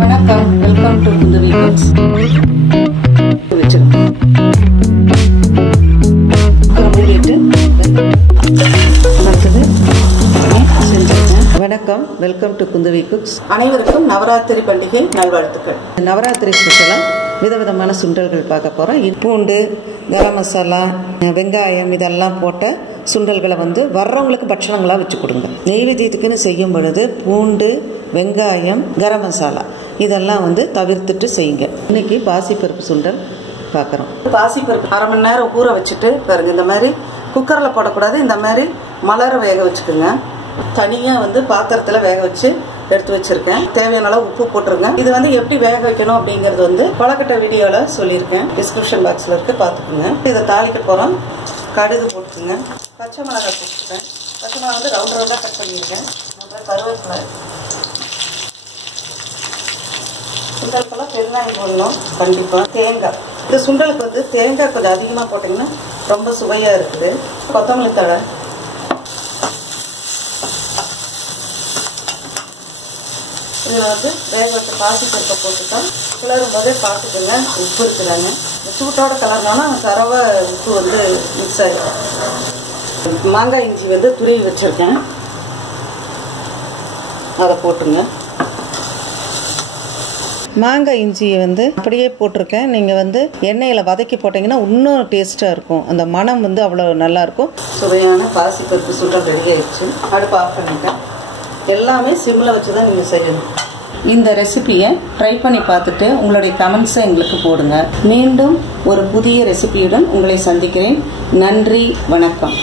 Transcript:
வணக்கம், welcome to Kundavai cooks. வணக்கம், welcome to Kundavai cooks. அனைவருக்கும் நவராத்திரி பண்டிகை நல்வாழ்த்துக்கள். நவராத்திரி ஸ்பெஷலாக விதவிதமான சுண்டல்கள் பார்க்க போகிறோம். பூண்டு, கரம் மசாலா, வெங்காயம் இதெல்லாம் போட்ட சுண்டல்களை வர்றவங்களுக்கு பட்சணங்களாக வச்சு கொடுங்க. நெய்வேத்தியத்துக்குன்னு செய்யும் பொழுது பூண்டு, வெங்காயம், கரம் மசாலா இதெல்லாம் தவிர்த்துட்டு செய்யுங்க. இன்னைக்கு பாசிப்பருப்பு சுண்டல் பார்க்குறோம். பாசிப்பருப்பு அரை மணி நேரம் ஊற வச்சுட்டு பாருங்க, இந்த மாதிரி குக்கரில் போடக்கூடாது, இந்த மாதிரி மலர வேக வச்சுக்கோங்க. தனியாக பாத்திரத்தில் வேக வச்சு எடுத்து வச்சிருக்கேன். தேவையான அளவு உப்பு போட்டுருங்க. இது எப்படி வேக வைக்கணும் அப்படிங்கிறது கொலக்கட்டை வீடியோவில் சொல்லியிருக்கேன், டிஸ்கிரிப்ஷன் பாக்ஸில் இருக்கு, பார்த்துக்குங்க. இதை தாளிக்க போகிறோம். கடுகு போட்டுக்குங்க. பச்சை மிளகாய் போட்டுருக்கேன். பச்சை மிளகாய் ரவுண்ட் ரவுண்டாக கட் பண்ணியிருக்கேன். அப்புறம் கருவேப்பிலை, சுண்டலுக்கெல்லாம் பெருங்காயம் போடணும் கண்டிப்பாக. தேங்காய், இந்த சுண்டலுக்கு தேங்காய் கொஞ்சம் அதிகமாக போட்டிங்கன்னா ரொம்ப சுவையாக இருக்குது. கொத்தமல்லி தழை, இது வேக வச்ச பாசிப்பருப்பை போட்டுட்டோம். கிளறும் போதே பார்த்துக்குங்க உப்பு இருக்குதாங்க. சூட்டோட கலர்னால தரவை உப்பு மிக்ஸ் ஆகிடும். மாங்காய் இஞ்சி துருவி வச்சுருக்கேன், அதை போட்டுங்க. மாங்காய் இஞ்சியை அப்படியே போட்டிருக்கேன். நீங்கள் எண்ணெயில் வதக்கி போட்டிங்கன்னா இன்னும் டேஸ்ட்டாக இருக்கும். அந்த மனம் அவ்வளோ நல்லாயிருக்கும். சுவையான பாசிப்பருப்பு சுண்டல் ரெடி ஆயிடுச்சு. அடுப்பு ஆஃப் பண்ணிட்டேன். எல்லாமே சிம்மில் வச்சு தான் நீங்கள் செய்யணும். இந்த ரெசிபியை ட்ரை பண்ணி பார்த்துட்டு உங்களுடைய கமெண்ட்ஸை எங்களுக்கு போடுங்க. மீண்டும் ஒரு புதிய ரெசிபியுடன் உங்களை சந்திக்கிறேன். நன்றி, வணக்கம்.